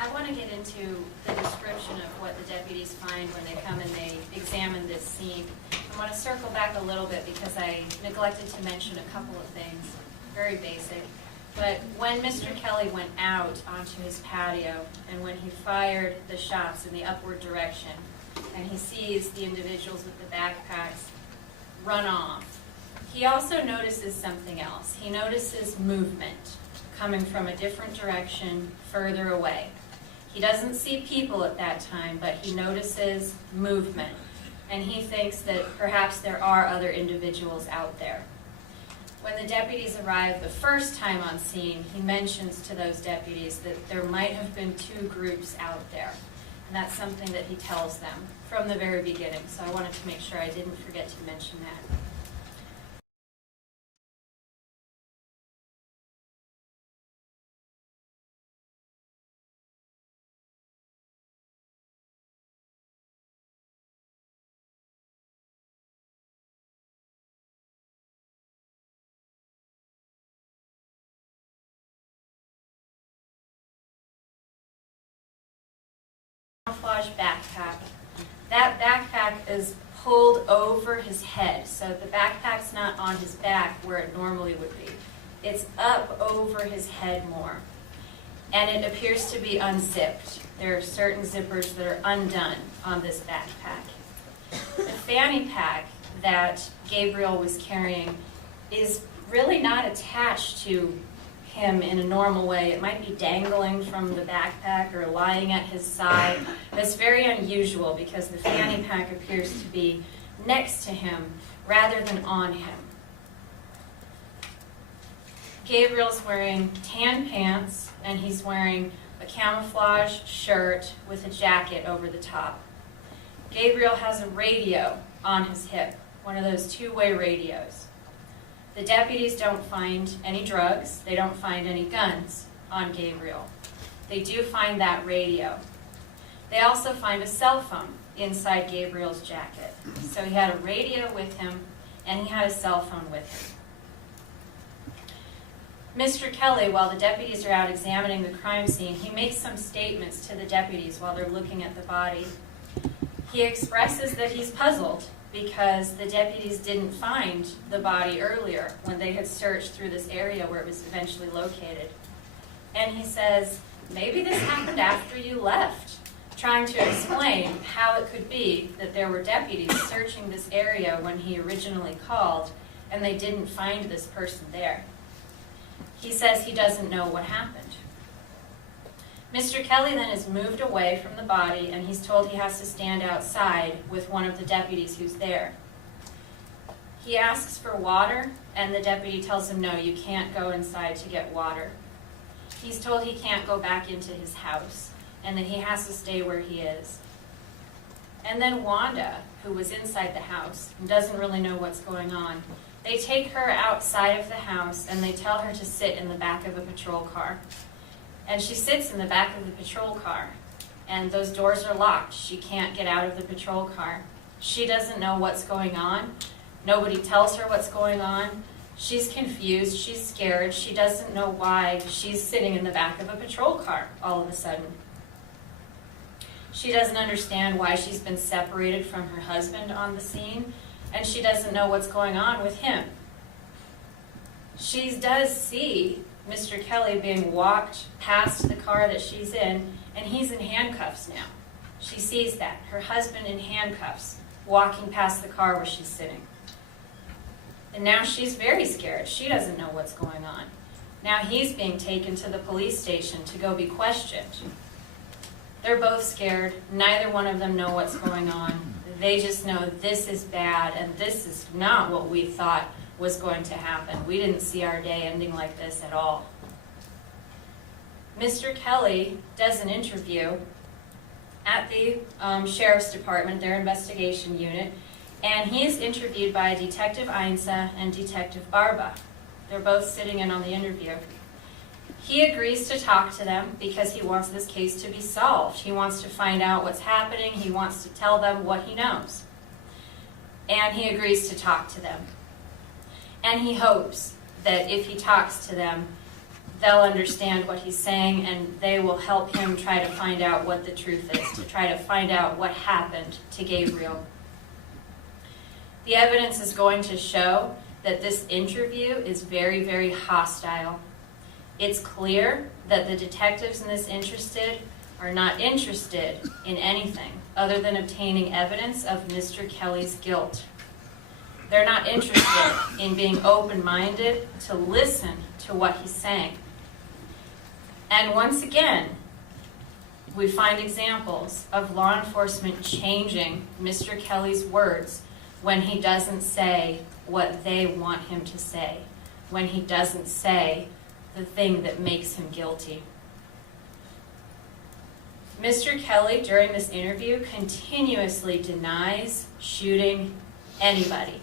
I want to get into the description of what the deputies find when they come and they examine this scene. I want to circle back a little bit because I neglected to mention a couple of things, very basic. But when Mr. Kelly went out onto his patio and when he fired the shots in the upward direction and he sees the individuals with the backpacks run off, he also notices something else. He notices movement coming from a different direction further away. He doesn't see people at that time, but he notices movement, and he thinks that perhaps there are other individuals out there. When the deputies arrive the first time on scene, he mentions to those deputies that there might have been two groups out there, and that's something that he tells them from the very beginning, so I wanted to make sure I didn't forget to mention that. Camouflage backpack. That backpack is pulled over his head, so the backpack's not on his back where it normally would be. It's up over his head more, and it appears to be unzipped. There are certain zippers that are undone on this backpack. The fanny pack that Gabriel was carrying is really not attached to him in a normal way. It might be dangling from the backpack or lying at his side. That's very unusual because the fanny pack appears to be next to him rather than on him. Gabriel's wearing tan pants and he's wearing a camouflage shirt with a jacket over the top. Gabriel has a radio on his hip, one of those two-way radios. The deputies don't find any drugs, they don't find any guns on Gabriel. They do find that radio. They also find a cell phone inside Gabriel's jacket. So he had a radio with him and he had a cell phone with him. Mr. Kelly, while the deputies are out examining the crime scene, he makes some statements to the deputies while they're looking at the body. He expresses that he's puzzled because the deputies didn't find the body earlier when they had searched through this area where it was eventually located. And he says, maybe this happened after you left, trying to explain how it could be that there were deputies searching this area when he originally called and they didn't find this person there. He says he doesn't know what happened. Mr. Kelly then is moved away from the body and he's told he has to stand outside with one of the deputies who's there. He asks for water and the deputy tells him, no, you can't go inside to get water. He's told he can't go back into his house and that he has to stay where he is. And then Wanda, who was inside the house and doesn't really know what's going on, they take her outside of the house and they tell her to sit in the back of a patrol car. And she sits in the back of the patrol car, and those doors are locked. She can't get out of the patrol car. She doesn't know what's going on. Nobody tells her what's going on. She's confused. She's scared. She doesn't know why she's sitting in the back of a patrol car all of a sudden. She doesn't understand why she's been separated from her husband on the scene, and she doesn't know what's going on with him. She does see Mr. Kelly being walked past the car that she's in, and he's in handcuffs now. She sees that, her husband in handcuffs, walking past the car where she's sitting. And now she's very scared. She doesn't know what's going on. Now he's being taken to the police station to go be questioned. They're both scared. Neither one of them know what's going on. They just know this is bad, and this is not what we thought was going to happen. We didn't see our day ending like this at all. Mr. Kelly does an interview at the Sheriff's Department, their investigation unit, and he is interviewed by Detective Einsa and Detective Barba. They're both sitting in on the interview. He agrees to talk to them because he wants this case to be solved. He wants to find out what's happening. He wants to tell them what he knows. And he agrees to talk to them. And he hopes that if he talks to them, they'll understand what he's saying, and they will help him try to find out what the truth is, to try to find out what happened to Gabriel. The evidence is going to show that this interview is very, very hostile. It's clear that the detectives in this are not interested in anything other than obtaining evidence of Mr. Kelly's guilt. They're not interested in being open-minded to listen to what he's saying. And once again, we find examples of law enforcement changing Mr. Kelly's words when he doesn't say what they want him to say, when he doesn't say the thing that makes him guilty. Mr. Kelly, during this interview, continuously denies shooting anybody.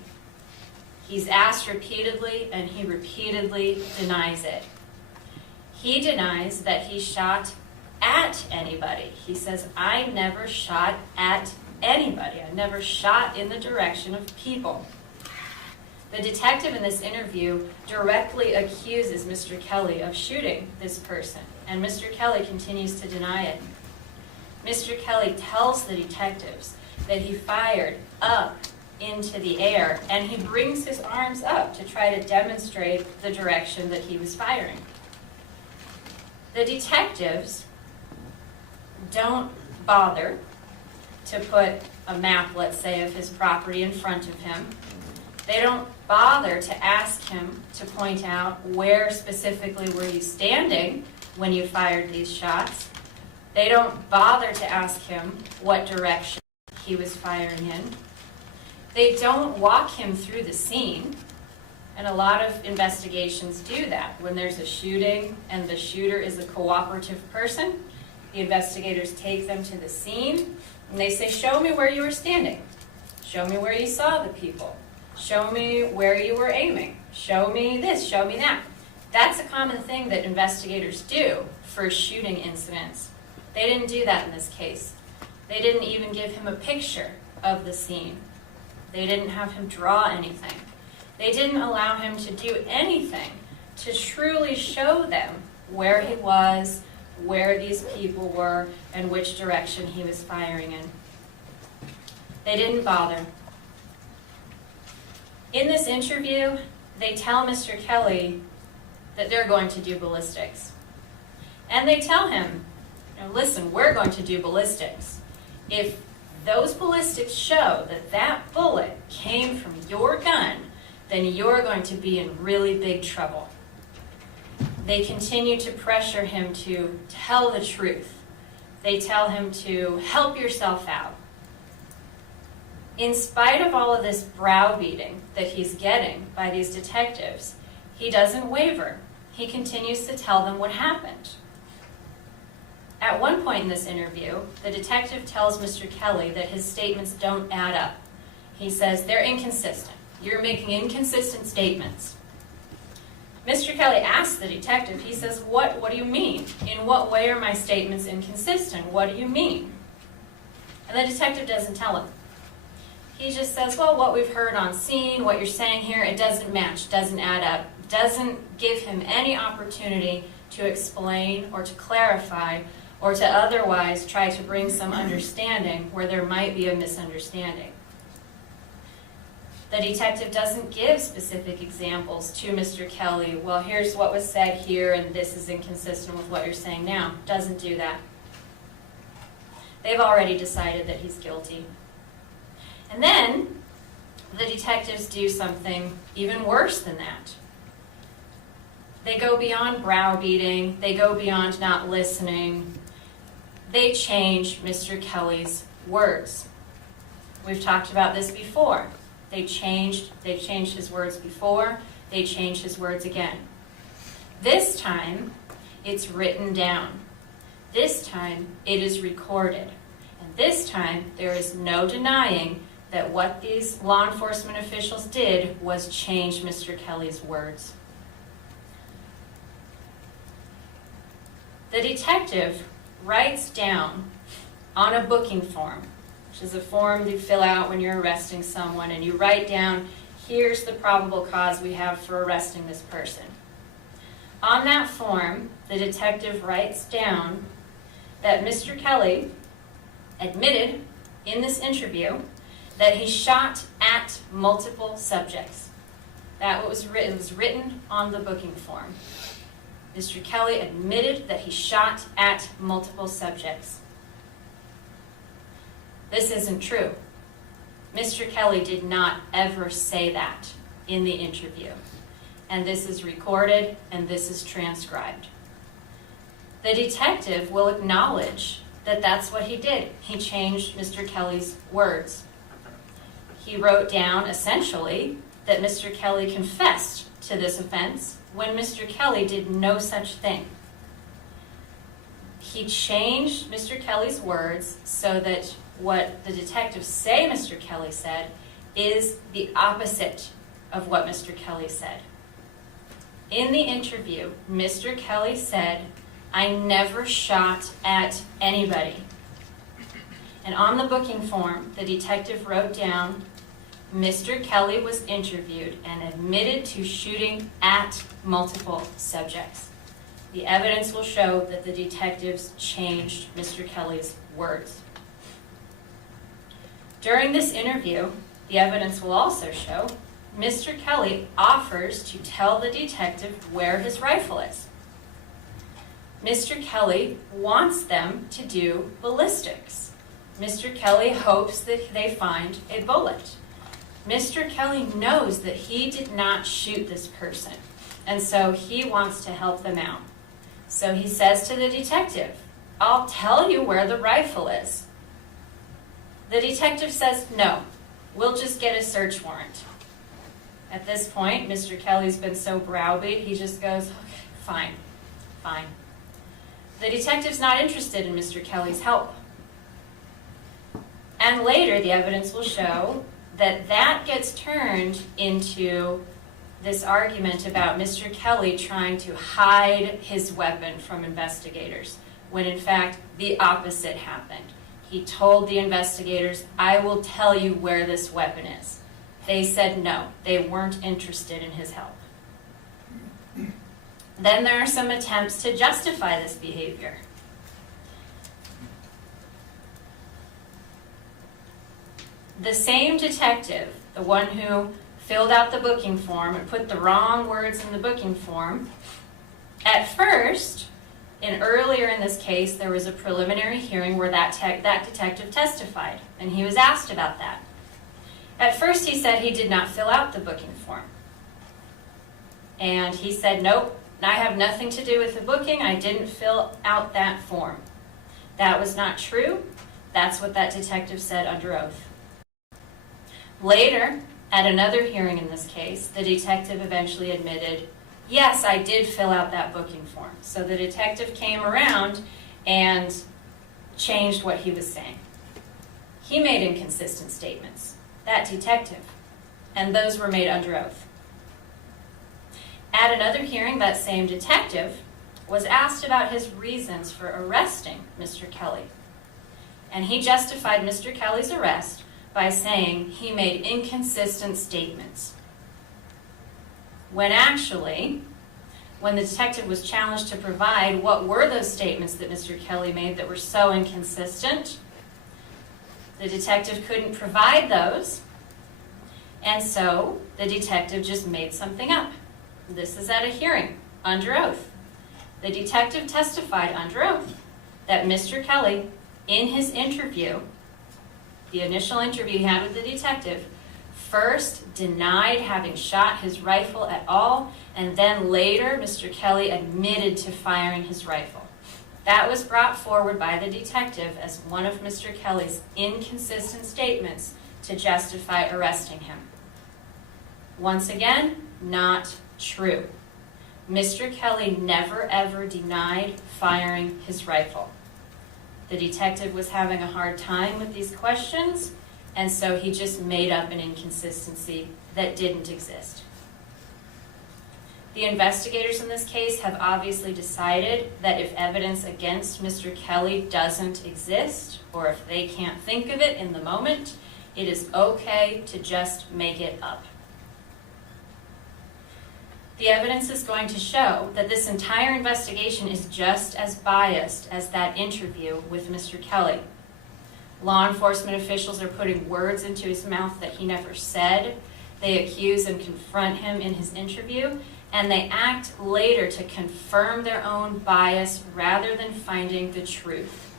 He's asked repeatedly, and he repeatedly denies it. He denies that he shot at anybody. He says, I never shot at anybody. I never shot in the direction of people. The detective in this interview directly accuses Mr. Kelly of shooting this person, and Mr. Kelly continues to deny it. Mr. Kelly tells the detectives that he fired up into the air, and he brings his arms up to try to demonstrate the direction that he was firing. The detectives don't bother to put a map, let's say, of his property in front of him. They don't bother to ask him to point out where specifically were you standing when you fired these shots. They don't bother to ask him what direction he was firing in. They don't walk him through the scene, and a lot of investigations do that. When there's a shooting and the shooter is a cooperative person, the investigators take them to the scene and they say, show me where you were standing. Show me where you saw the people. Show me where you were aiming. Show me this, show me that. That's a common thing that investigators do for shooting incidents. They didn't do that in this case. They didn't even give him a picture of the scene. They didn't have him draw anything. They didn't allow him to do anything to truly show them where he was, where these people were, and which direction he was firing in. They didn't bother. In this interview, they tell Mr. Kelly that they're going to do ballistics. And they tell him, listen, we're going to do ballistics. If those ballistics show that that bullet came from your gun, then you're going to be in really big trouble. They continue to pressure him to tell the truth. They tell him to help yourself out. In spite of all of this browbeating that he's getting by these detectives, he doesn't waver. He continues to tell them what happened. At one point in this interview, the detective tells Mr. Kelly that his statements don't add up. He says, they're inconsistent. You're making inconsistent statements. Mr. Kelly asks the detective, he says, what do you mean? In what way are my statements inconsistent? What do you mean? And the detective doesn't tell him. He just says, well, what we've heard on scene, what you're saying here, it doesn't match, doesn't add up, doesn't give him any opportunity to explain or to clarify or to otherwise try to bring some understanding where there might be a misunderstanding. The detective doesn't give specific examples to Mr. Kelly. Well, here's what was said here, and this is inconsistent with what you're saying now. Doesn't do that. They've already decided that he's guilty. And then the detectives do something even worse than that. They go beyond browbeating. They go beyond not listening. They change Mr. Kelly's words. We've talked about this before. They've changed his words before. They changed his words again. This time, it's written down. This time, it is recorded. And this time, there is no denying that what these law enforcement officials did was change Mr. Kelly's words. The detective writes down on a booking form, which is a form you fill out when you're arresting someone, and you write down, here's the probable cause we have for arresting this person. On that form, the detective writes down that Mr. Kelly admitted in this interview that he shot at multiple subjects. That was written on the booking form. Mr. Kelly admitted that he shot at multiple subjects. This isn't true. Mr. Kelly did not ever say that in the interview. And this is recorded and this is transcribed. The detective will acknowledge that that's what he did. He changed Mr. Kelly's words. He wrote down, essentially, that Mr. Kelly confessed to this offense when Mr. Kelly did no such thing. He changed Mr. Kelly's words so that what the detectives say Mr. Kelly said is the opposite of what Mr. Kelly said. In the interview, Mr. Kelly said, "I never shot at anybody." And on the booking form, the detective wrote down, Mr. Kelly was interviewed and admitted to shooting at multiple subjects. The evidence will show that the detectives changed Mr. Kelly's words. During this interview, the evidence will also show Mr. Kelly offers to tell the detective where his rifle is. Mr. Kelly wants them to do ballistics. Mr. Kelly hopes that they find a bullet. Mr. Kelly knows that he did not shoot this person, and so he wants to help them out. So he says to the detective, "I'll tell you where the rifle is." The detective says, "No, we'll just get a search warrant." At this point, Mr. Kelly's been so browbeat, he just goes, "Okay, fine." The detective's not interested in Mr. Kelly's help. And later, the evidence will show that that gets turned into this argument about Mr. Kelly trying to hide his weapon from investigators, when in fact, the opposite happened. He told the investigators, "I will tell you where this weapon is." They said no, they weren't interested in his help. Then there are some attempts to justify this behavior. The same detective, the one who filled out the booking form and put the wrong words in the booking form, at first, earlier in this case, there was a preliminary hearing where that detective testified, and he was asked about that. At first, he said he did not fill out the booking form. And he said, "Nope, I have nothing to do with the booking. I didn't fill out that form." That was not true. That's what that detective said under oath. Later, at another hearing in this case, the detective eventually admitted, "Yes, I did fill out that booking form." So the detective came around and changed what he was saying. He made inconsistent statements, that detective, and those were made under oath. At another hearing, that same detective was asked about his reasons for arresting Mr. Kelly. And he justified Mr. Kelly's arrest by saying he made inconsistent statements. When actually, when the detective was challenged to provide what were those statements that Mr. Kelly made that were so inconsistent, the detective couldn't provide those, and so the detective just made something up. This is at a hearing, under oath. The detective testified under oath that Mr. Kelly, in his interview, the initial interview he had with the detective, first denied having shot his rifle at all, and then later Mr. Kelly admitted to firing his rifle. That was brought forward by the detective as one of Mr. Kelly's inconsistent statements to justify arresting him. Once again, not true. Mr. Kelly never ever denied firing his rifle. The detective was having a hard time with these questions, and so he just made up an inconsistency that didn't exist. The investigators in this case have obviously decided that if evidence against Mr. Kelly doesn't exist, or if they can't think of it in the moment, it is okay to just make it up. the evidence is going to show that this entire investigation is just as biased as that interview with Mr. Kelly. Law enforcement officials are putting words into his mouth that he never said. They accuse and confront him in his interview, and they act later to confirm their own bias rather than finding the truth.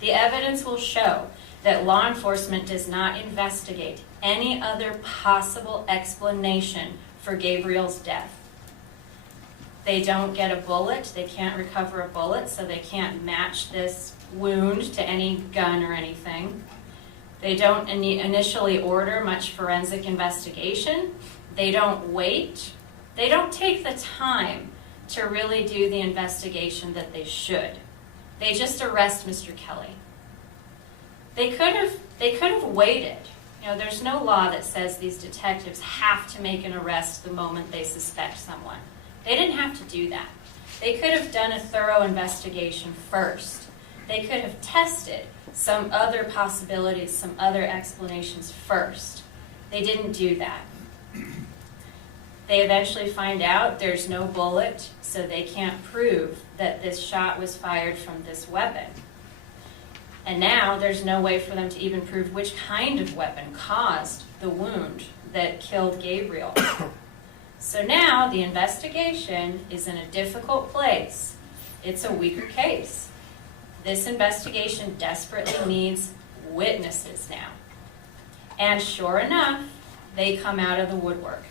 The evidence will show that law enforcement does not investigate any other possible explanation for Gabriel's death. They don't get a bullet, they can't recover a bullet, so they can't match this wound to any gun or anything. They don't initially order much forensic investigation. They don't wait. They don't take the time to really do the investigation that they should. They just arrest Mr. Kelly. They could have waited. You know, there's no law that says these detectives have to make an arrest the moment they suspect someone. They didn't have to do that. They could have done a thorough investigation first. They could have tested some other possibilities, some other explanations first. They didn't do that. They eventually find out there's no bullet, so they can't prove that this shot was fired from this weapon. And now there's no way for them to even prove which kind of weapon caused the wound that killed Gabriel. So now the investigation is in a difficult place. It's a weaker case. This investigation desperately needs witnesses now. And sure enough, they come out of the woodwork.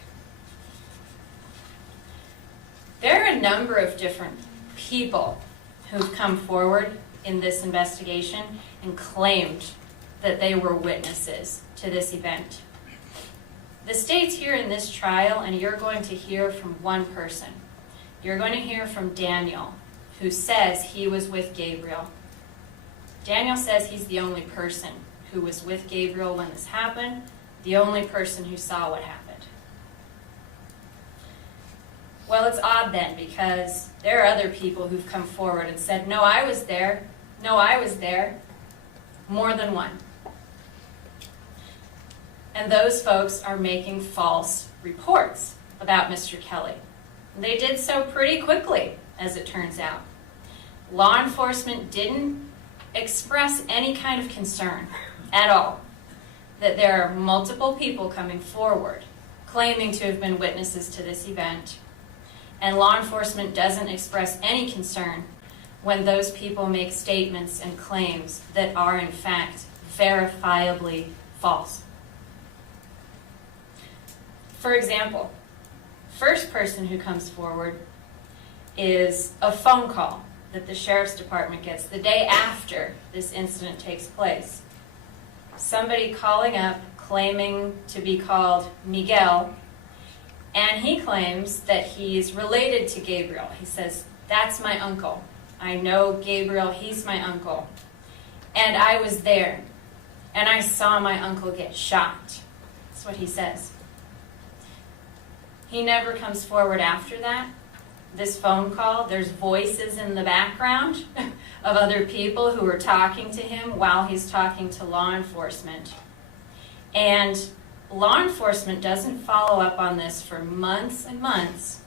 There are a number of different people who've come forward in this investigation and claimed that they were witnesses to this event. The state's here in this trial, and you're going to hear from one person. You're going to hear from Daniel, who says he was with Gabriel. Daniel says he's the only person who was with Gabriel when this happened, the only person who saw what happened. Well, it's odd then, because there are other people who've come forward and said, no, I was there. No, I was there. More than one. And those folks are making false reports about Mr. Kelly. They did so pretty quickly, as it turns out. Law enforcement didn't express any kind of concern at all that there are multiple people coming forward claiming to have been witnesses to this event. And law enforcement doesn't express any concern when those people make statements and claims that are in fact verifiably false. For example, first person who comes forward is a phone call that the sheriff's department gets the day after this incident takes place. Somebody calling up claiming to be called Miguel, and he claims that he's related to Gabriel. He says, that's my uncle. I know Gabriel, he's my uncle. And I was there, and I saw my uncle get shot. That's what he says. He never comes forward after that. This phone call, there's voices in the background of other people who are talking to him while he's talking to law enforcement. And law enforcement doesn't follow up on this for months and months.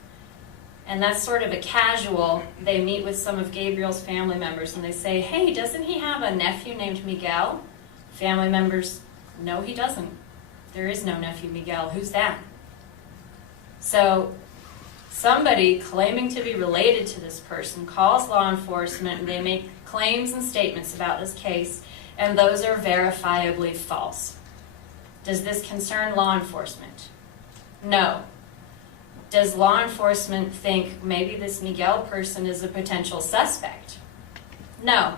And that's sort of a casual, they meet with some of Gabriel's family members and they say, hey, doesn't he have a nephew named Miguel? Family members, no, he doesn't. There is no nephew Miguel. Who's that? So somebody claiming to be related to this person calls law enforcement and they make claims and statements about this case, and those are verifiably false. Does this concern law enforcement? No. Does law enforcement think maybe this Miguel person is a potential suspect? No.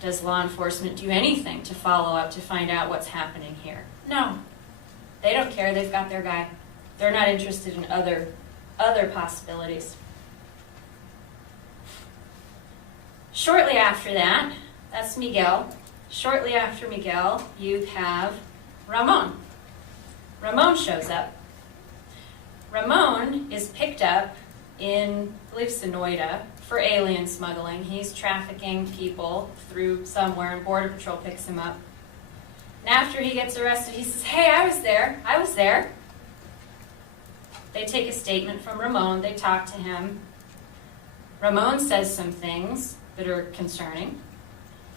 Does law enforcement do anything to follow up to find out what's happening here? No. They don't care. They've got their guy. They're not interested in other possibilities. Shortly after that, that's Miguel. Shortly after Miguel, you have Ramon. Ramon shows up. Ramon is picked up in, I believe, Sonoita for alien smuggling. He's trafficking people through somewhere, and Border Patrol picks him up. And after he gets arrested, he says, hey, I was there. They take a statement from Ramon, they talk to him. Ramon says some things that are concerning.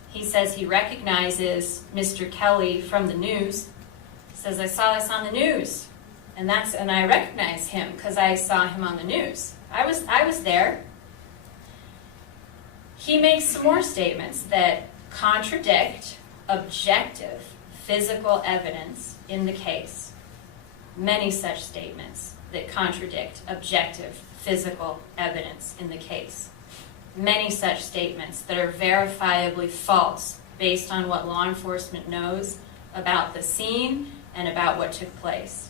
He says he recognizes Mr. Kelly from the news. He says, I saw this on the news, and I recognize him because I saw him on the news. I was there. He makes some more statements that contradict objective physical evidence in the case. Many such statements that contradict objective physical evidence in the case. Many such statements that are verifiably false based on what law enforcement knows about the scene and about what took place.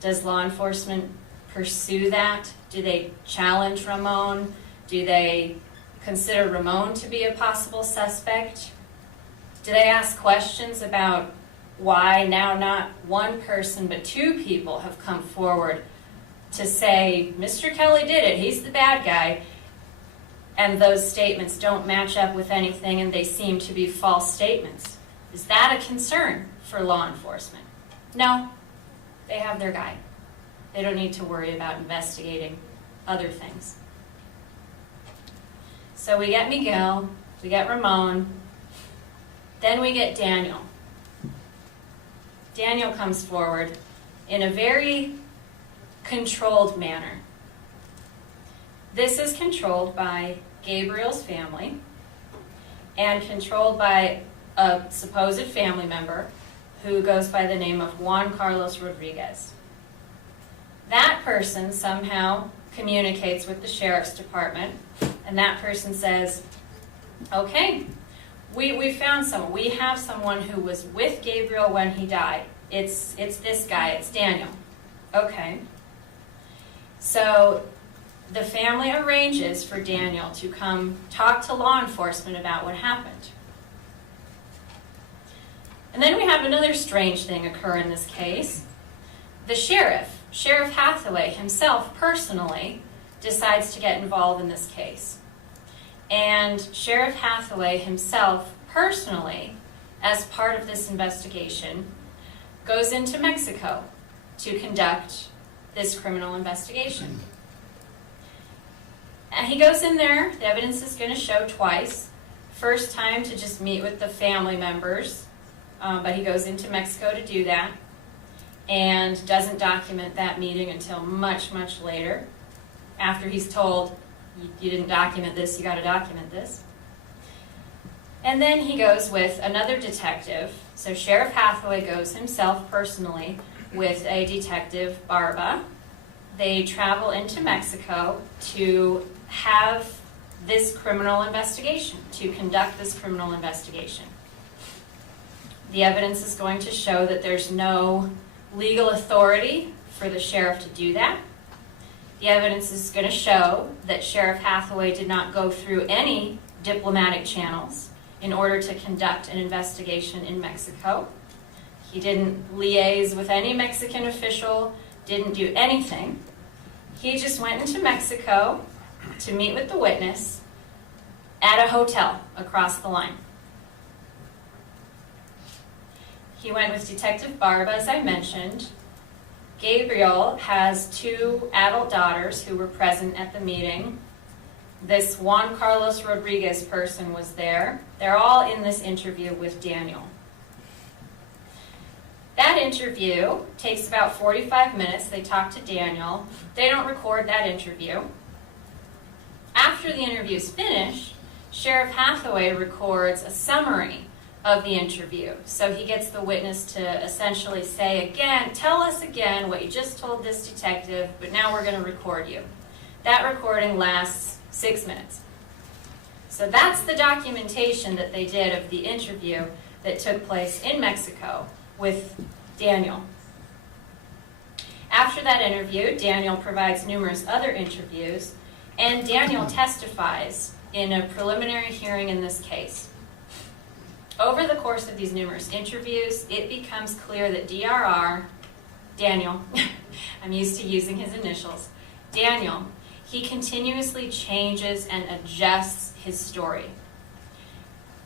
Does law enforcement pursue that? Do they challenge Ramon? Do they consider Ramon to be a possible suspect? Do they ask questions about why now not one person but two people have come forward to say, Mr. Kelly did it, he's the bad guy, and those statements don't match up with anything and they seem to be false statements? Is that a concern for law enforcement? No, they have their guy. They don't need to worry about investigating other things. So we get Miguel, we get Ramon, then we get Daniel. Daniel comes forward in a very controlled manner. This is controlled by Gabriel's family and controlled by a supposed family member who goes by the name of Juan Carlos Rodriguez. That person somehow communicates with the sheriff's department, and that person says, okay, we found someone. We have someone who was with Gabriel when he died. It's this guy, it's Daniel. Okay. So the family arranges for Daniel to come talk to law enforcement about what happened. And then we have another strange thing occur in this case. The Sheriff Hathaway himself personally decides to get involved in this case. And Sheriff Hathaway himself personally, as part of this investigation, goes into Mexico to conduct this criminal investigation. And he goes in there, the evidence is going to show twice. First time to just meet with the family members, but he goes into Mexico to do that and doesn't document that meeting until much, much later, after he's told, you didn't document this, you got to document this. And then he goes with another detective. So Sheriff Hathaway goes himself personally with a detective, Barba. They travel into Mexico to have this criminal investigation, to conduct this criminal investigation. The evidence is going to show that there's no legal authority for the sheriff to do that. The evidence is going to show that Sheriff Hathaway did not go through any diplomatic channels in order to conduct an investigation in Mexico. He didn't liaise with any Mexican official, didn't do anything. He just went into Mexico to meet with the witness at a hotel across the line. He went with Detective Barba, as I mentioned. Gabriel has two adult daughters who were present at the meeting. This Juan Carlos Rodriguez person was there. They're all in this interview with Daniel. That interview takes about 45 minutes. They talk to Daniel. They don't record that interview. After the interview is finished, Sheriff Hathaway records a summary of the interview. So he gets the witness to essentially say again, tell us again what you just told this detective, but now we're going to record you. That recording lasts 6 minutes. So that's the documentation that they did of the interview that took place in Mexico with Daniel. After that interview, Daniel provides numerous other interviews, and Daniel testifies in a preliminary hearing in this case. Over the course of these numerous interviews, it becomes clear that DRR, Daniel, I'm used to using his initials, Daniel, he continuously changes and adjusts his story.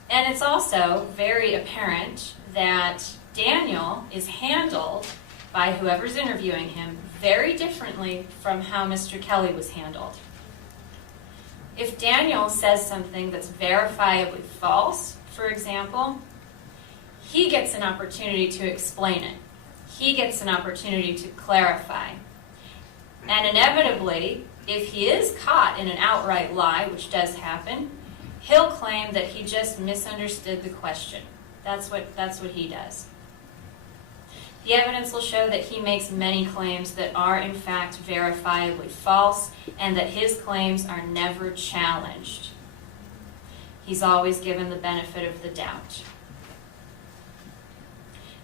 And it's also very apparent that Daniel is handled by whoever's interviewing him very differently from how Mr. Kelly was handled. If Daniel says something that's verifiably false, for example, he gets an opportunity to explain it. He gets an opportunity to clarify. And inevitably, if he is caught in an outright lie, which does happen, he'll claim that he just misunderstood the question. That's what he does. The evidence will show that he makes many claims that are in fact verifiably false and that his claims are never challenged. He's always given the benefit of the doubt.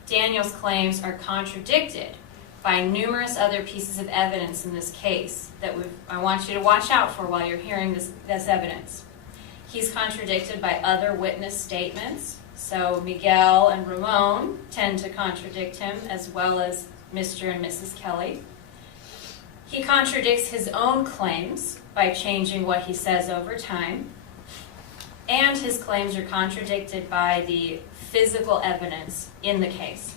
Daniel's claims are contradicted by numerous other pieces of evidence in this case that I want you to watch out for while you're hearing this evidence. He's contradicted by other witness statements. So Miguel and Ramon tend to contradict him, as well as Mr. and Mrs. Kelly. He contradicts his own claims by changing what he says over time. And his claims are contradicted by the physical evidence in the case.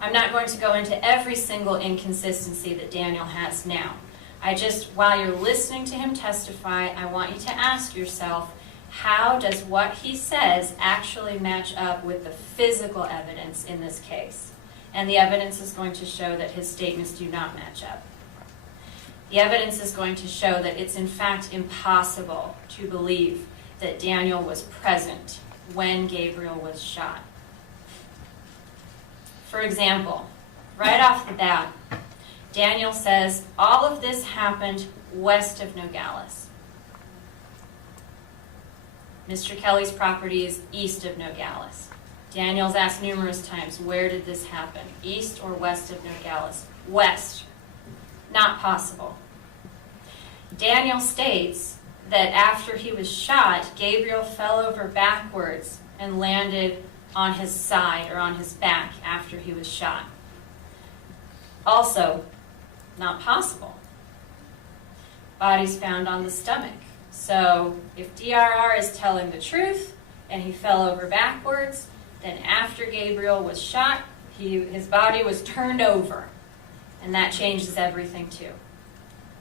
I'm not going to go into every single inconsistency that Daniel has now. While you're listening to him testify, I want you to ask yourself, how does what he says actually match up with the physical evidence in this case? And the evidence is going to show that his statements do not match up. The evidence is going to show that it's in fact impossible to believe that Daniel was present when Gabriel was shot. For example, right off the bat, Daniel says all of this happened west of Nogales. Mr. Kelly's property is east of Nogales. Daniel's asked numerous times, where did this happen? East or west of Nogales? West. Not possible. Daniel states that after he was shot, Gabriel fell over backwards and landed on his side or on his back after he was shot. Also, not possible. Bodies found on the stomach. So if DRR is telling the truth and he fell over backwards, then after Gabriel was shot, his body was turned over. And that changes everything too.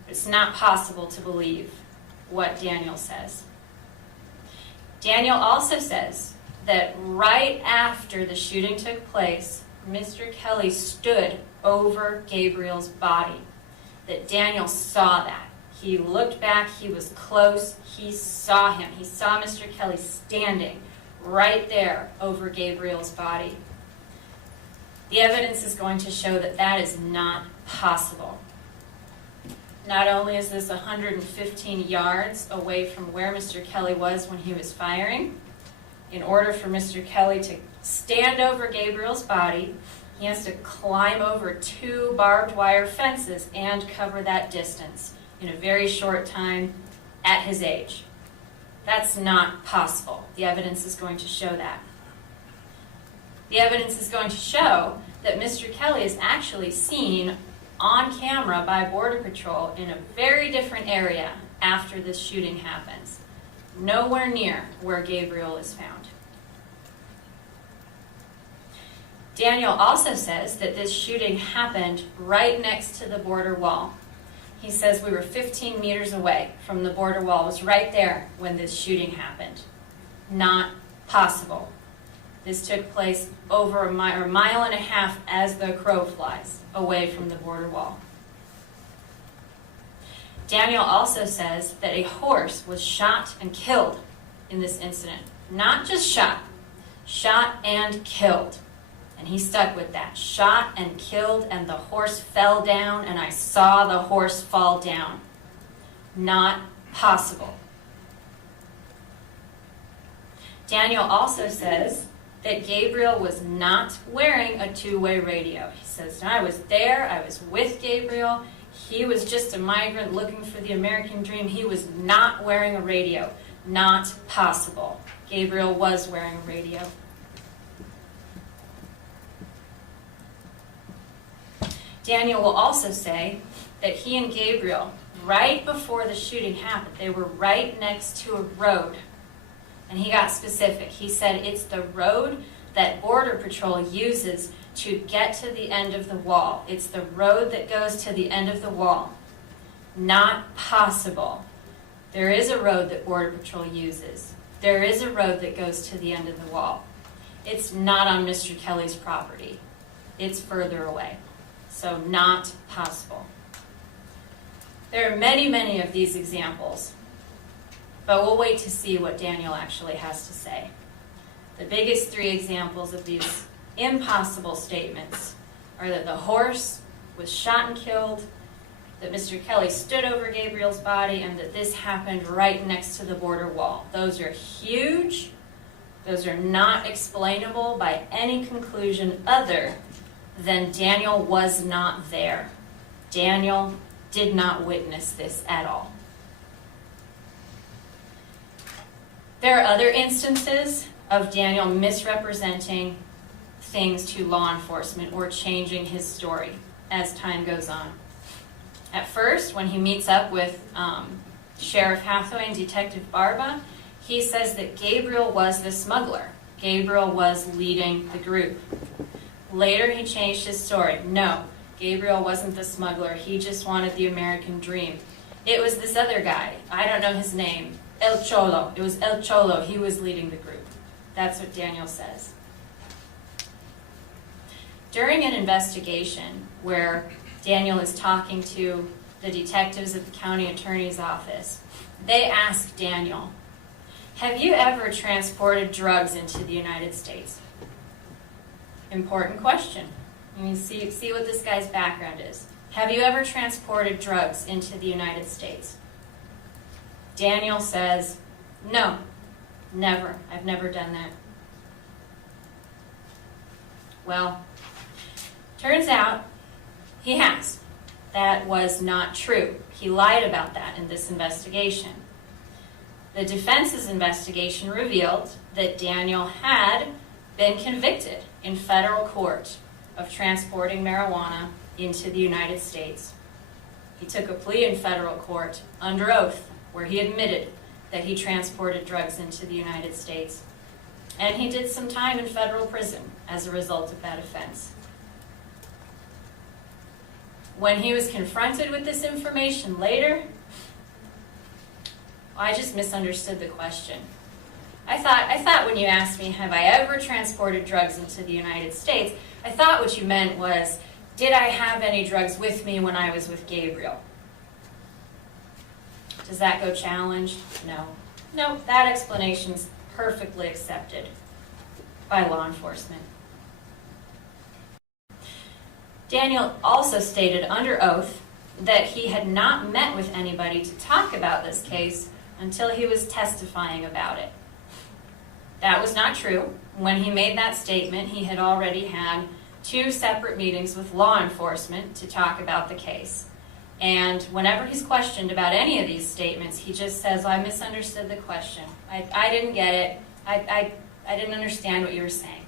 It's not possible to believe what Daniel says. Daniel also says that right after the shooting took place, Mr. Kelly stood over Gabriel's body. That Daniel saw that. He looked back, he was close, he saw him. He saw Mr. Kelly standing right there over Gabriel's body. The evidence is going to show that that is not possible. Not only is this 115 yards away from where Mr. Kelly was when he was firing, in order for Mr. Kelly to stand over Gabriel's body, he has to climb over 2 barbed wire fences and cover that distance in a very short time at his age. That's not possible. The evidence is going to show that. The evidence is going to show that Mr. Kelly is actually seen on camera by Border Patrol in a very different area after this shooting happens. Nowhere near where Gabriel is found. Daniel also says that this shooting happened right next to the border wall. He says we were 15 meters away from the border wall. It was right there when this shooting happened. Not possible. This took place over a mile and a half as the crow flies away from the border wall. Daniel also says that a horse was shot and killed in this incident. Not just shot and killed. And he stuck with that. Shot and killed, and the horse fell down, and I saw the horse fall down. Not possible. Daniel also says that Gabriel was not wearing a 2-way radio. He says, I was there, I was with Gabriel. He was just a migrant looking for the American dream. He was not wearing a radio. Not possible. Gabriel was wearing a radio. Daniel will also say that he and Gabriel, right before the shooting happened, they were right next to a road. And he got specific. He said it's the road that Border Patrol uses to get to the end of the wall. It's the road that goes to the end of the wall. Not possible. There is a road that Border Patrol uses. There is a road that goes to the end of the wall. It's not on Mr. Kelly's property. It's further away. So not possible. There are many, many of these examples, but we'll wait to see what Daniel actually has to say. The biggest three examples of these impossible statements are that the horse was shot and killed, that Mr. Kelly stood over Gabriel's body, and that this happened right next to the border wall. Those are huge. Those are not explainable by any conclusion other than Daniel was not there. Daniel did not witness this at all. There are other instances of Daniel misrepresenting things to law enforcement or changing his story as time goes on. At first, when he meets up with Sheriff Hathaway and Detective Barba, he says that Gabriel was the smuggler. Gabriel was leading the group. Later, he changed his story. No, Gabriel wasn't the smuggler. He just wanted the American dream. It was this other guy. I don't know his name. El Cholo. It was El Cholo. He was leading the group. That's what Daniel says. During an investigation where Daniel is talking to the detectives at the county attorney's office, they asked Daniel, "Have you ever transported drugs into the United States?" Important question. You see what this guy's background is. Have you ever transported drugs into the United States? Daniel says, "No, never. I've never done that." Well, turns out he has. That was not true. He lied about that in this investigation. The defense's investigation revealed that Daniel had been convicted in federal court of transporting marijuana into the United States. He took a plea in federal court under oath where he admitted that he transported drugs into the United States. And he did some time in federal prison as a result of that offense. When he was confronted with this information later, I just misunderstood the question. I thought when you asked me, have I ever transported drugs into the United States, I thought what you meant was, did I have any drugs with me when I was with Gabriel? Does that go challenged? No. No, that explanation's perfectly accepted by law enforcement. Daniel also stated under oath that he had not met with anybody to talk about this case until he was testifying about it. That was not true. When he made that statement, he had already had 2 separate meetings with law enforcement to talk about the case. And whenever he's questioned about any of these statements, he just says, I misunderstood the question. I didn't get it. I didn't understand what you were saying.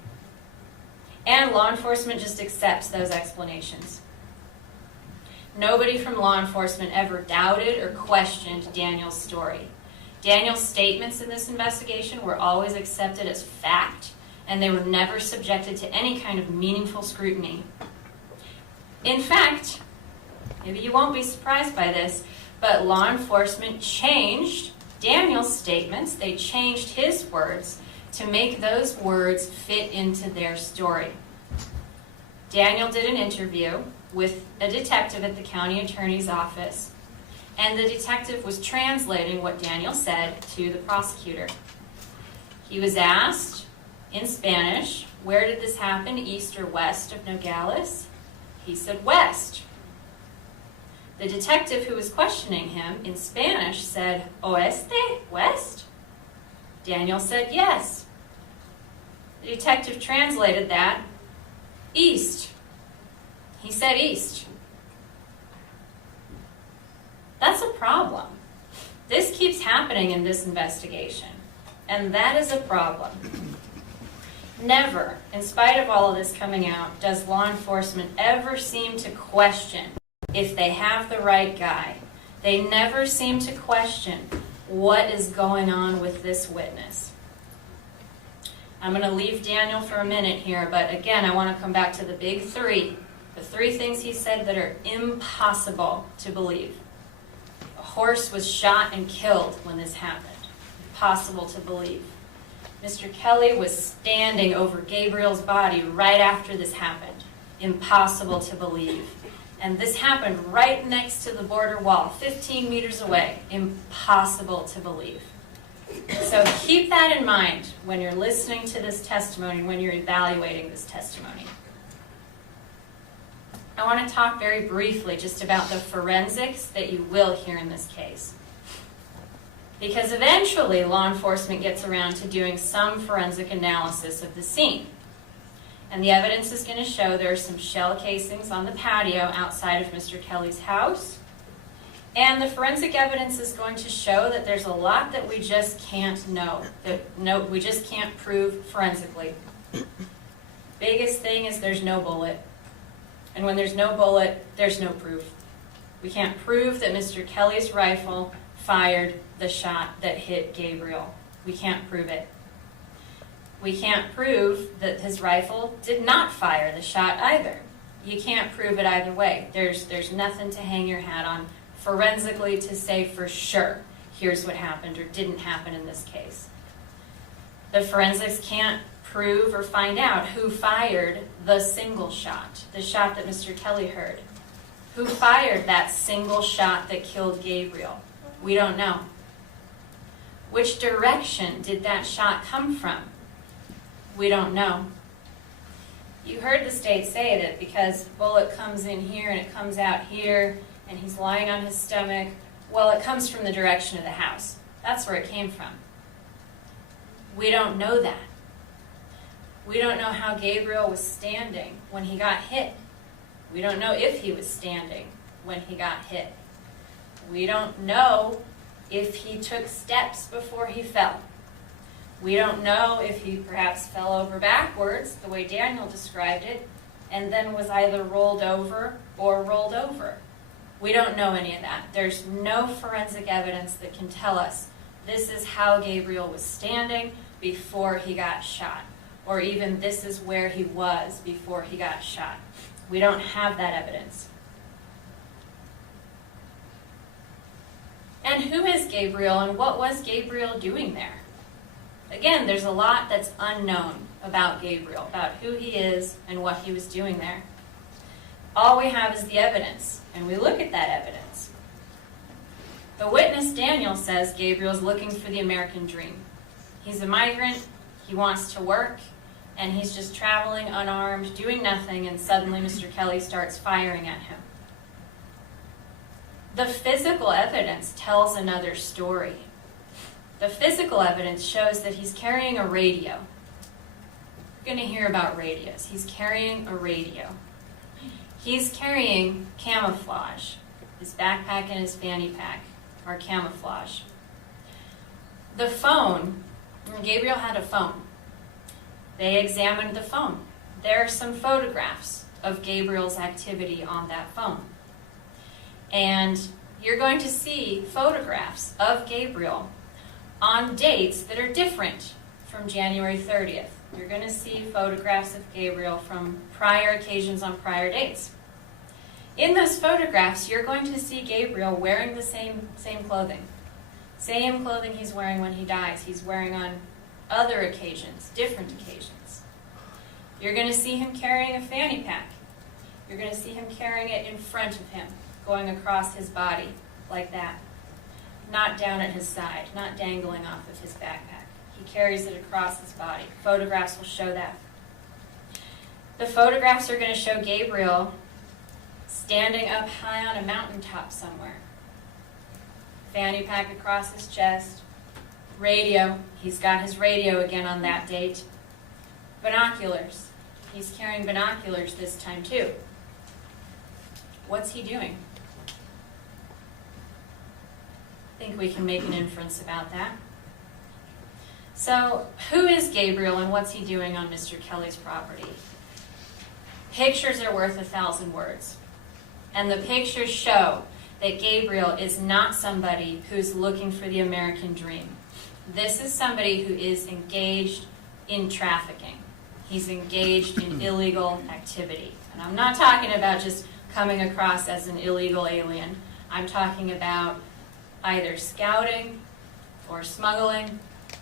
And law enforcement just accepts those explanations. Nobody from law enforcement ever doubted or questioned Daniel's story. Daniel's statements in this investigation were always accepted as fact, and they were never subjected to any kind of meaningful scrutiny. In fact, maybe you won't be surprised by this, but law enforcement changed Daniel's statements. They changed his words to make those words fit into their story. Daniel did an interview with a detective at the county attorney's office, and the detective was translating what Daniel said to the prosecutor. He was asked in Spanish, where did this happen, east or west of Nogales? He said west. The detective who was questioning him in Spanish said, oeste, west? Daniel said yes. The detective translated that, east. He said east. That's a problem. This keeps happening in this investigation, and that is a problem. Never, in spite of all of this coming out, does law enforcement ever seem to question if they have the right guy. They never seem to question what is going on with this witness. I'm going to leave Daniel for a minute here, but again, I want to come back to the big three. The three things he said that are impossible to believe. A horse was shot and killed when this happened. Impossible to believe. Mr. Kelly was standing over Gabriel's body right after this happened. Impossible to believe. And this happened right next to the border wall, 15 meters away. Impossible to believe. So keep that in mind when you're listening to this testimony, when you're evaluating this testimony. I want to talk very briefly just about the forensics that you will hear in this case. Because eventually law enforcement gets around to doing some forensic analysis of the scene. And the evidence is going to show there are some shell casings on the patio outside of Mr. Kelly's house. And the forensic evidence is going to show that there's a lot that we just can't know, that we just can't prove forensically. Biggest thing is there's no bullet. And when there's no bullet, there's no proof. We can't prove that Mr. Kelly's rifle fired the shot that hit Gabriel. We can't prove it. We can't prove that his rifle did not fire the shot either. You can't prove it either way. There's nothing to hang your hat on forensically to say for sure here's what happened or didn't happen in this case. The forensics can't prove or find out who fired the single shot, the shot that Mr. Kelly heard. Who fired that single shot that killed Gabriel? We don't know. Which direction did that shot come from? We don't know. You heard the state say that because bullet comes in here and it comes out here and he's lying on his stomach, well, it comes from the direction of the house. That's where it came from. We don't know that. We don't know how Gabriel was standing when he got hit. We don't know if he was standing when he got hit. We don't know if he took steps before he fell. We don't know if he perhaps fell over backwards, the way Daniel described it, and then was either rolled over or rolled over. We don't know any of that. There's no forensic evidence that can tell us this is how Gabriel was standing before he got shot, or even this is where he was before he got shot. We don't have that evidence. And who is Gabriel, and what was Gabriel doing there? Again, there's a lot that's unknown about Gabriel, about who he is and what he was doing there. All we have is the evidence, and we look at that evidence. The witness, Daniel, says Gabriel's looking for the American dream. He's a migrant, he wants to work, and he's just traveling unarmed, doing nothing, and suddenly Mr. Kelly starts firing at him. The physical evidence tells another story. The physical evidence shows that he's carrying a radio. You're going to hear about radios. He's carrying a radio. He's carrying camouflage. His backpack and his fanny pack are camouflage. The phone, Gabriel had a phone. They examined the phone. There are some photographs of Gabriel's activity on that phone. And you're going to see photographs of Gabriel on dates that are different from January 30th. You're going to see photographs of Gabriel from prior occasions on prior dates. In those photographs, you're going to see Gabriel wearing the same clothing. Same clothing he's wearing when he dies. He's wearing on other occasions, different occasions. You're going to see him carrying a fanny pack. You're going to see him carrying it in front of him, going across his body like that. Not down at his side, not dangling off of his backpack. He carries it across his body. Photographs will show that. The photographs are going to show Gabriel standing up high on a mountaintop somewhere. Fanny pack across his chest. Radio. He's got his radio again on that date. Binoculars. He's carrying binoculars this time too. What's he doing? I think we can make an inference about that. So, who is Gabriel and what's he doing on Mr. Kelly's property? Pictures are worth 1,000 words. And the pictures show that Gabriel is not somebody who's looking for the American dream. This is somebody who is engaged in trafficking. He's engaged in illegal activity. And I'm not talking about just coming across as an illegal alien. I'm talking about either scouting or smuggling,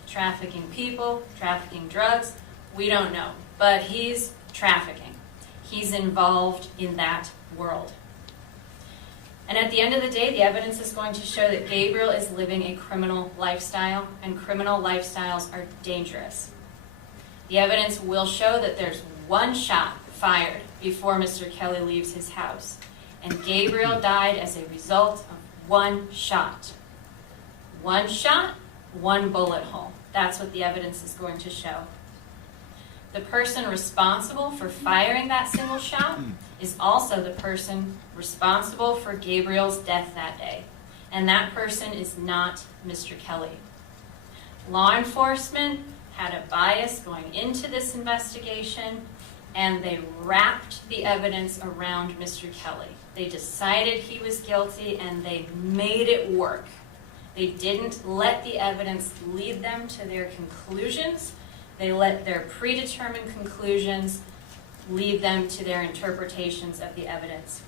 trafficking people, trafficking drugs. We don't know. But he's trafficking. He's involved in that world. And at the end of the day, the evidence is going to show that Gabriel is living a criminal lifestyle, and criminal lifestyles are dangerous. The evidence will show that there's one shot fired before Mr. Kelly leaves his house, and Gabriel died as a result of one shot. One shot, one bullet hole. That's what the evidence is going to show. The person responsible for firing that single shot is also the person responsible for Gabriel's death that day. And that person is not Mr. Kelly. Law enforcement had a bias going into this investigation, and they wrapped the evidence around Mr. Kelly. They decided he was guilty, and they made it work. They didn't let the evidence lead them to their conclusions. They let their predetermined conclusions lead them to their interpretations of the evidence.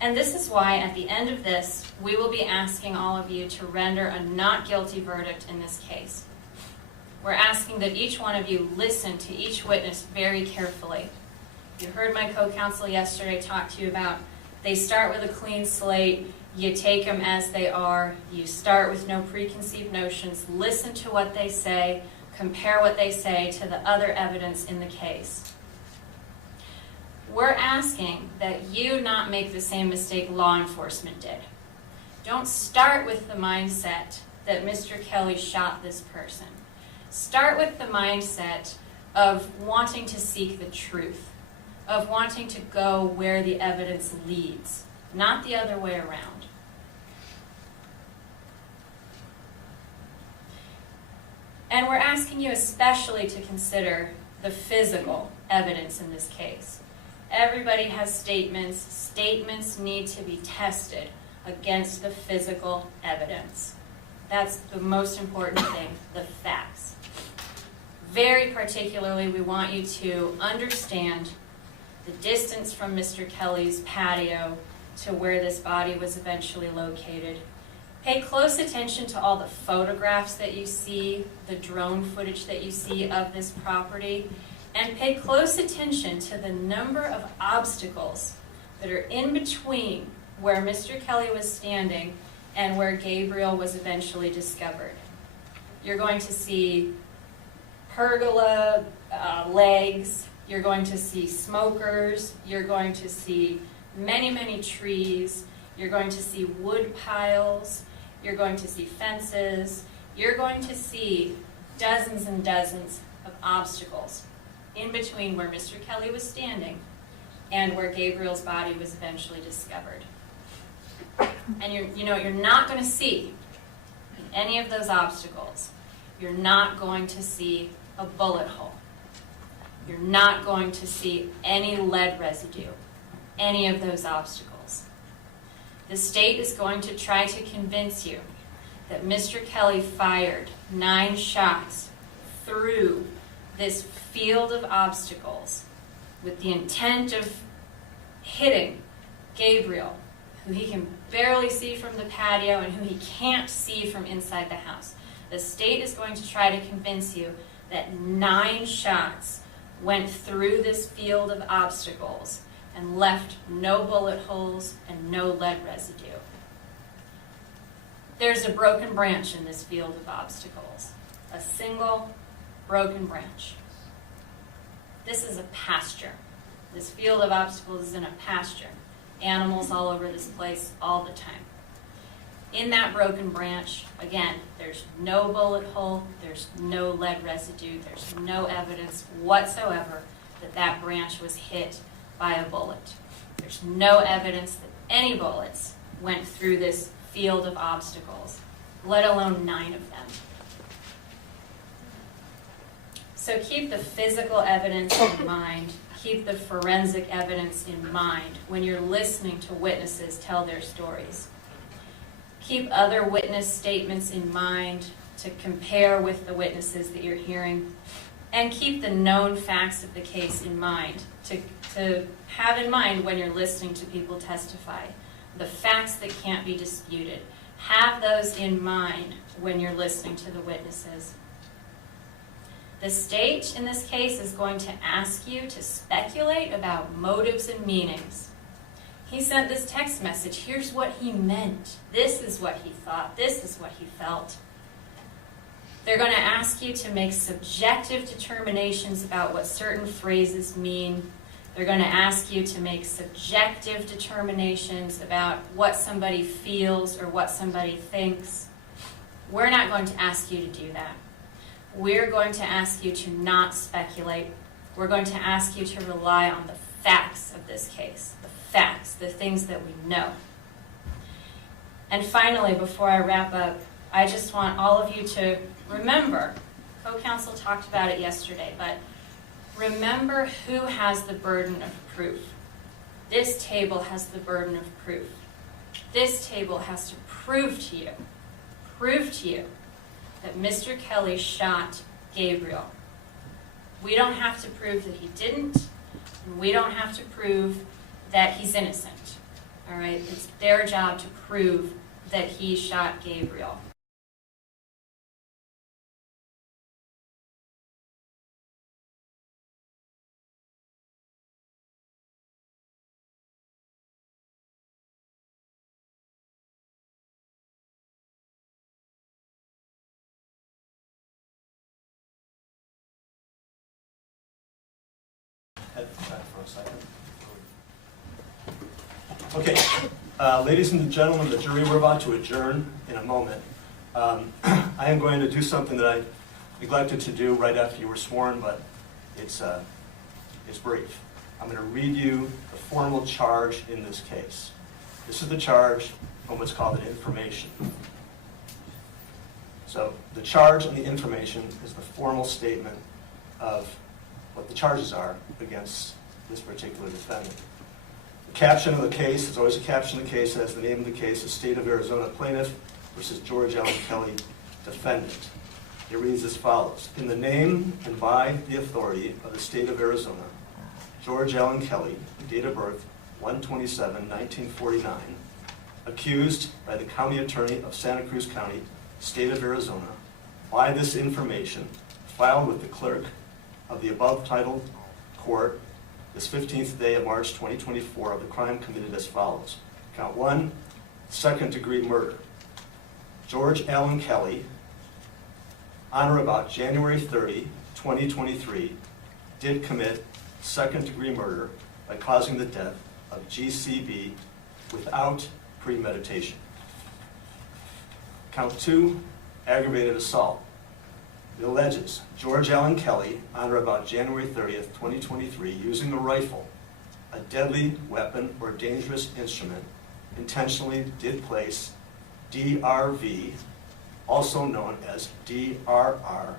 And this is why, at the end of this, we will be asking all of you to render a not guilty verdict in this case. We're asking that each one of you listen to each witness very carefully. You heard my co-counsel yesterday talk to you about they start with a clean slate. You take them as they are. You start with no preconceived notions. Listen to what they say. Compare what they say to the other evidence in the case. We're asking that you not make the same mistake law enforcement did. Don't start with the mindset that Mr. Kelly shot this person. Start with the mindset of wanting to seek the truth, of wanting to go where the evidence leads, not the other way around. And we're asking you especially to consider the physical evidence in this case. Everybody has statements. Statements need to be tested against the physical evidence. That's the most important thing, the facts. Very particularly, we want you to understand the distance from Mr. Kelly's patio to where this body was eventually located. Pay close attention to all the photographs that you see, the drone footage that you see of this property, and pay close attention to the number of obstacles that are in between where Mr. Kelly was standing and where Gabriel was eventually discovered. You're going to see pergola legs, you're going to see smokers, you're going to see many, many trees, you're going to see wood piles, you're going to see fences, you're going to see dozens and dozens of obstacles in between where Mr. Kelly was standing and where Gabriel's body was eventually discovered. And you're not going to see in any of those obstacles, you're not going to see a bullet hole. You're not going to see any lead residue, any of those obstacles. The state is going to try to convince you that Mr. Kelly fired 9 shots through this field of obstacles with the intent of hitting Gabriel, who he can barely see from the patio and who he can't see from inside the house. The state is going to try to convince you that 9 shots went through this field of obstacles and left no bullet holes and no lead residue. There's a broken branch in this field of obstacles, a single broken branch. This is a pasture. This field of obstacles is in a pasture. Animals all over this place all the time. In that broken branch, again, there's no bullet hole, there's no lead residue, there's no evidence whatsoever that that branch was hit by a bullet. There's no evidence that any bullets went through this field of obstacles, let alone 9 of them. So keep the physical evidence in mind, keep the forensic evidence in mind when you're listening to witnesses tell their stories. Keep other witness statements in mind to compare with the witnesses that you're hearing. And keep the known facts of the case in mind, to have in mind when you're listening to people testify. The facts that can't be disputed. Have those in mind when you're listening to the witnesses. The state in this case is going to ask you to speculate about motives and meanings. He sent this text message. Here's what he meant. This is what he thought. This is what he felt. They're going to ask you to make subjective determinations about what certain phrases mean. They're going to ask you to make subjective determinations about what somebody feels or what somebody thinks. We're not going to ask you to do that. We're going to ask you to not speculate. We're going to ask you to rely on the facts of this case, the facts, the things that we know. And finally, before I wrap up, I just want all of you to remember, co-counsel talked about it yesterday, but remember who has the burden of proof. This table has the burden of proof. This table has to prove to you that Mr. Kelly shot Gabriel. We don't have to prove that he didn't. We don't have to prove that he's innocent. All right? It's their job to prove that he shot Gabriel. For a second. Okay, ladies and gentlemen, the jury, we're about to adjourn in a moment. I am going to do something that I neglected to do right after you were sworn, but it's brief. I'm going to read you the formal charge in this case. This is the charge on what's called an information. So the charge and the information is the formal statement of what the charges are against this particular defendant. The caption of the case is always a caption of the case. It has the name of the case, the State of Arizona Plaintiff versus George Allen Kelly, Defendant. It reads as follows. In the name and by the authority of the State of Arizona, George Allen Kelly, date of birth 1/27/1949, accused by the County Attorney of Santa Cruz County, State of Arizona, by this information filed with the clerk of the above titled court this 15th day of March 2024 of the crime committed as follows. Count 1, second-degree murder. George Allen Kelly, on or about January 30, 2023, did commit second-degree murder by causing the death of GCB without premeditation. Count 2, aggravated assault. It alleges George Allen Kelly, on or about January 30th, 2023, using a rifle, a deadly weapon or dangerous instrument, intentionally did place DRV, also known as DRR,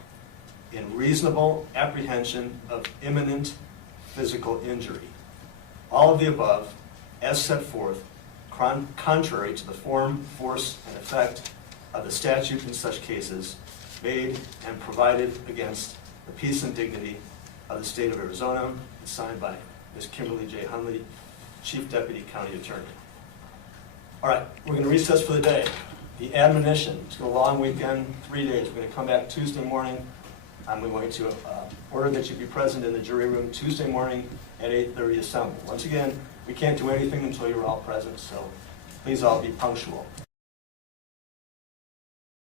in reasonable apprehension of imminent physical injury. All of the above, as set forth, contrary to the form, force, and effect of the statute in such cases, made and provided against the peace and dignity of the State of Arizona, and signed by Ms. Kimberly J. Hunley, Chief Deputy County Attorney. All right, we're going to recess for the day. The admonition, it's a long weekend, 3 days. We're going to come back Tuesday morning. I'm going to order that you be present in the jury room Tuesday morning at 8:30 assemble. Once again, we can't do anything until you're all present, so please all be punctual.